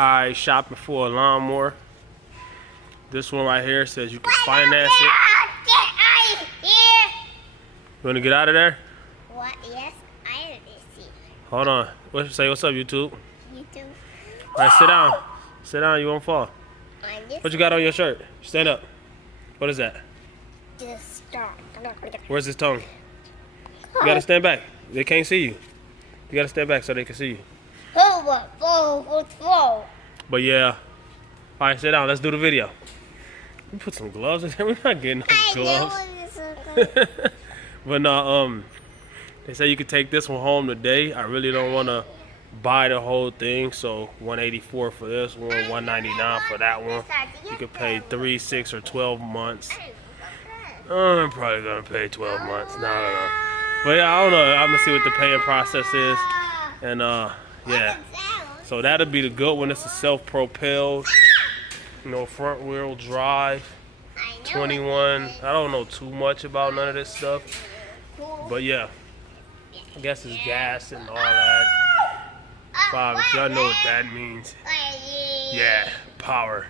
I shopping for a lawnmower. This one right here says you can finance it. You wanna get out of there? What? Yes, I see. Hold on. Say what's up, YouTube? YouTube. Alright, sit down. Sit down, you won't fall. I'm What you got on your shirt? Stand up. What is that? just start. Where's his tongue? You gotta stand back. They can't see you. You gotta stand back so they can see you. But yeah. Alright, sit down. Let's do the video. We put some gloves in there. We're not getting no gloves. But no, they say you could take this one home today. I really don't want to buy the whole thing, so $184 for this one, $199 for that one. You could pay 3, 6, or 12 months. I'm probably gonna pay 12 months. No. But yeah, I don't know. I'm gonna see what the paying process is, and yeah. So that'll be the good one. It's a self-propelled, front wheel drive. 21. I don't know too much about none of this stuff, but yeah, I guess it's gas and all that. 5, if y'all know what that means. Yeah, power.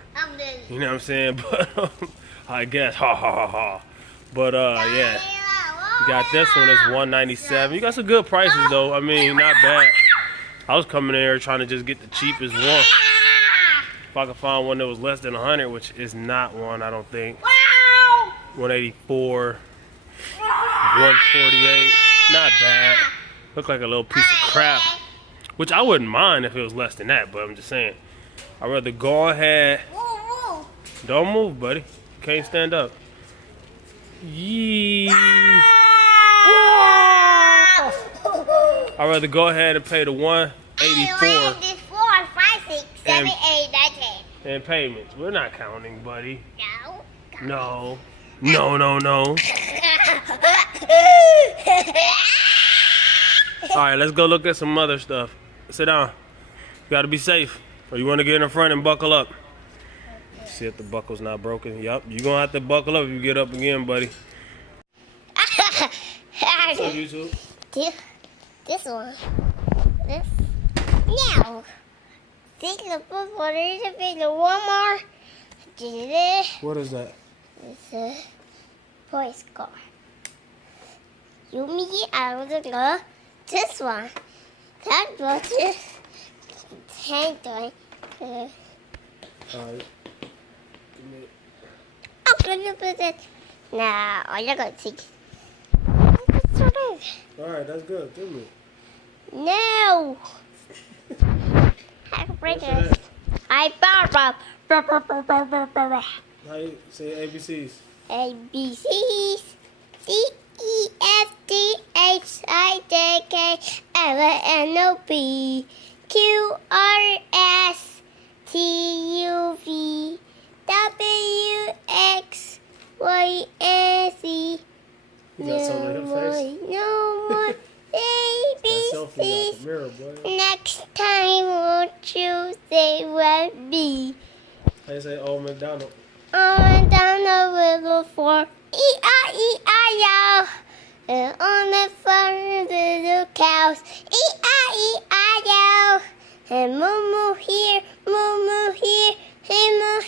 You know what I'm saying? But I guess, ha. But yeah, you got this one. It's $197. You got some good prices though. I mean, not bad. I was coming in here trying to just get the cheapest one. If I could find one that was less than 100, which is not one, I don't think. 184, 148, not bad. Look like a little piece of crap, which I wouldn't mind if it was less than that, but I'm just saying. I'd rather go ahead. Don't move, buddy. You can't stand up. Yee. I'd rather go ahead and pay the 184 and payments. We're not counting, buddy. No. Alright, let's go look at some other stuff. Sit down. You gotta be safe. Or you wanna get in the front and buckle up. See if the buckle's not broken. Yup, you're gonna have to buckle up if you get up again, buddy. What's up, YouTube? This one. This. Now. Think the book for it to be the Lawnmower. What is that? It's a voice car. You meet out of the girl. This one. That was just handling. Alright. I'm gonna put it. Now, I'm gonna see. Alright, that's good. Give me. No! I Barbara. How you say ABCs? ABCs. DEFGHIJKLMNOP QRSTUV WXYZ. You got something in your face? No more ABCs. Mirror, boy. Next time, won't you say what B? How you say old McDonald? On down the river for E-I-E-I-O. And on the farm, little cows. E-I-E-I-O. And moo-moo here, moo-moo here. Him-moo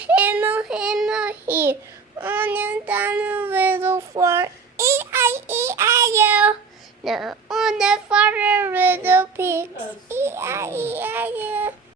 here. On and down the river for E-I-E-I-O. Now on the farm, little pigs. E-I-E-I-O.